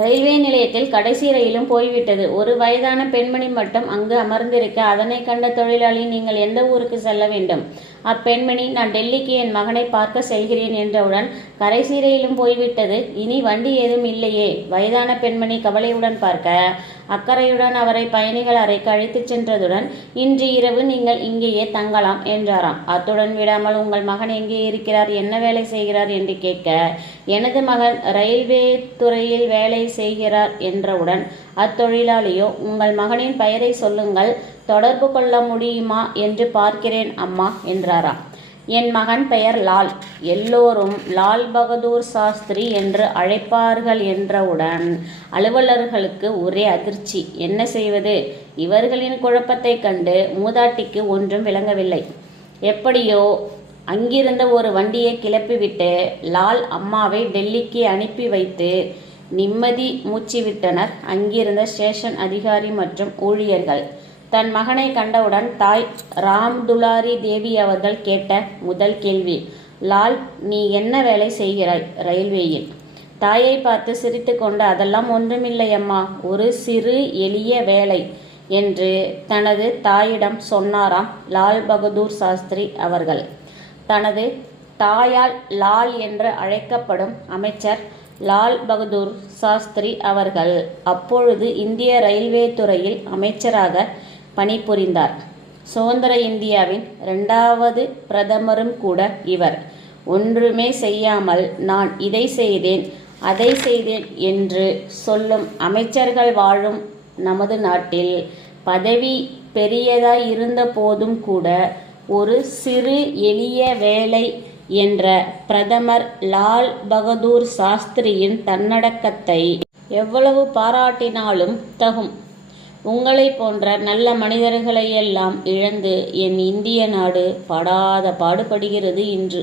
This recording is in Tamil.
ரயில்வே நிலையத்தில் கடைசி ரயிலும் போய்விட்டது. ஒரு வயதான பெண்மணி மட்டும் அங்கு அமர்ந்திருக்க அதனை கண்ட தொழிலாளி நீங்கள் எந்த ஊருக்கு செல்ல வேண்டும்? அப்பெண்மணி நான் டெல்லிக்கு என் மகனை பார்க்க செல்கிறேன் என்றவுடன் கடைசி ரயிலும் போய்விட்டது. இனி வண்டி ஏதும் இல்லையே. வயதான பெண்மணி கவலையுடன் பார்க்க அக்கறையுடன் அவரை பயணிகள் அறைக்கு அழைத்துச் சென்றதுடன் இன்று இரவு நீங்கள் இங்கேயே தங்கலாம் என்றாராம். அத்துடன் விடாமல் உங்கள் மகன் எங்கே இருக்கிறார்? என்ன வேலை செய்கிறார்? என்று கேட்க எனது மகன் ரயில்வே துறையில் வேலை செய்கிறார் என்றவுடன் அத்தொழிலாளியோ உங்கள் மகனின் பெயரை சொல்லுங்கள். தொடர்பு கொள்ள முடியுமா? என்று பார்க்கிறேன் அம்மா என்றாராம். என் மகன் பெயர் லால். எல்லோரும் லால் பகதூர் சாஸ்திரி என்று அழைப்பார்கள் என்றவுடன் அலுவலர்களுக்கு ஒரே அதிர்ச்சி. என்ன செய்வது? இவர்களின் குழப்பத்தைக் கண்டு மூதாட்டிக்கு ஒன்றும் விளங்கவில்லை. எப்படியோ அங்கிருந்த ஒரு வண்டியை கிளப்பிவிட்டு லால் அம்மாவை டெல்லிக்கு அனுப்பி வைத்து நிம்மதி மூச்சுவிட்டனர். அங்கிருந்த ஸ்டேஷன் அதிகாரி மற்றும் ஊழியர்கள். தன் மகனை கண்டவுடன் தாய் ராம் துலாரி தேவி அவர்கள் கேட்ட முதல் கேள்வி லால் நீ என்ன வேலை செய்கிறாய் ரயில்வேயில் தாயை பார்த்து சிரித்துக்கொண்டு அதெல்லாம் ஒன்றுமில்லை அம்மா ஒரு சிறு எளிய வேலை என்று தனது தாயிடம் சொன்னாராம் லால் பகதூர் சாஸ்திரி அவர்கள். தனது தாயால் லால் என்று அழைக்கப்படும் அமைச்சர் லால் பகதூர் சாஸ்திரி அவர்கள் அப்பொழுது இந்திய ரயில்வே துறையில் அமைச்சராக பணிபுரிந்தார். சுதந்திர இந்தியாவின் இரண்டாவது பிரதமரும் கூட இவர். ஒன்றுமே செய்யாமல் நான் இதை செய்தேன் அதை செய்தேன் என்று சொல்லும் அமைச்சர்கள் வாழும் நமது நாட்டில் பதவி பெரியதாய் இருந்த போதும் கூட ஒரு சிறு எளிய வேலை என்ற பிரதமர் லால் பகதூர் சாஸ்திரியின் தன்னடக்கத்தை எவ்வளவு பாராட்டினாலும் தகும். உங்களைப் போன்ற நல்ல மனிதர்களையெல்லாம் இழந்து என் இந்திய நாடு படாத பாடுபடுகிறது இன்று.